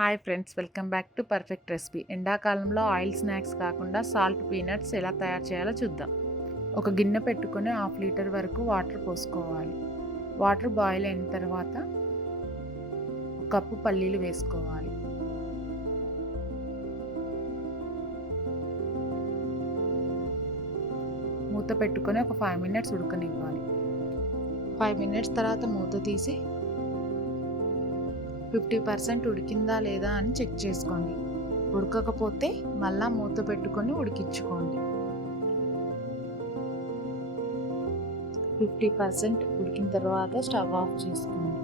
Hi friends, welcome back to perfect recipe. ఎండాకాలంలో oil snacks కాకుండా salt peanuts ఎలా తయారు చేయాలో చూద్దాం. ఒక గిన్నె పెట్టుకొని 1/2 లీటర్ వరకు వాటర్ పోసుకోవాలి. వాటర్ బాయిల్ అయిన తర్వాత 1 కప్పు పల్లీలు వేసుకోవాలి. మూత పెట్టుకొని ఒక 5 మినిట్స్ ఉడకనివ్వాలి. 5 మినిట్స్ తర్వాత మూత తీసి 50% ఉడికిందా లేదా అని చెక్ చేసుకోండి. ఉడకకపోతే మళ్ళా మూత పెట్టుకొని ఉడికించుకోండి. 50% ఉడికిన తర్వాత స్టవ్ ఆఫ్ చేసుకోండి.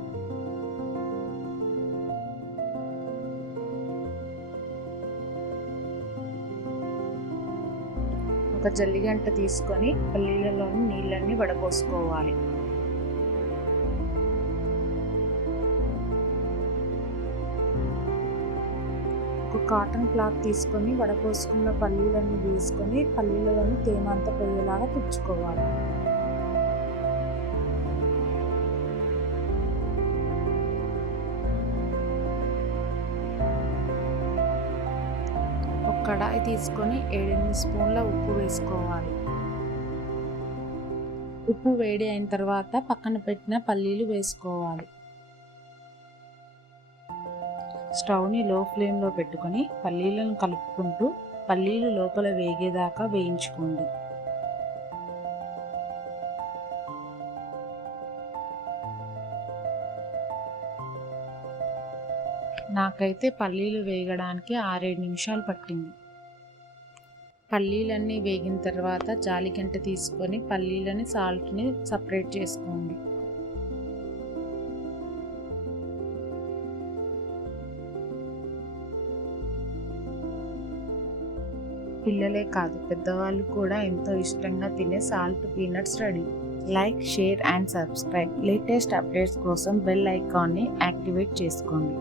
ఒక జల్లిగంట తీసుకొని పల్లీలలోని నీళ్ళన్నీ వడపోసుకోవాలి. ఒక కాటన్ క్లాత్ తీసుకొని వడపోసుకున్న పల్లీలన్నీ వేసుకొని పల్లీలలోని తేమ అంతా పోయేలాగా తుడుచుకోవాలి. ఒక కడాయి తీసుకొని 7-8 స్పూన్ల ఉప్పు వేసుకోవాలి. ఉప్పు వేడి అయిన తర్వాత పక్కన పెట్టిన పల్లీలు వేసుకోవాలి. స్టవ్ని లో ఫ్లేమ్లో పెట్టుకొని పల్లీలను కలుపుకుంటూ పల్లీలు లోపల వేగేదాకా వేయించుకోండి. నాకైతే పల్లీలు వేగడానికి 6-7 నిమిషాలు పట్టింది. పల్లీలన్నీ వేగిన తర్వాత జాలిగంట తీసుకొని పల్లీలని సాల్ట్ని సపరేట్ చేసుకోండి. పిల్లలే కాదు, పెద్దవాళ్ళు కూడా ఎంతో ఇష్టంగా తినే salt peanuts ready. Like, share and subscribe. Latest updates కోసం బెల్ ఐకాన్ని యాక్టివేట్ చేసుకోండి.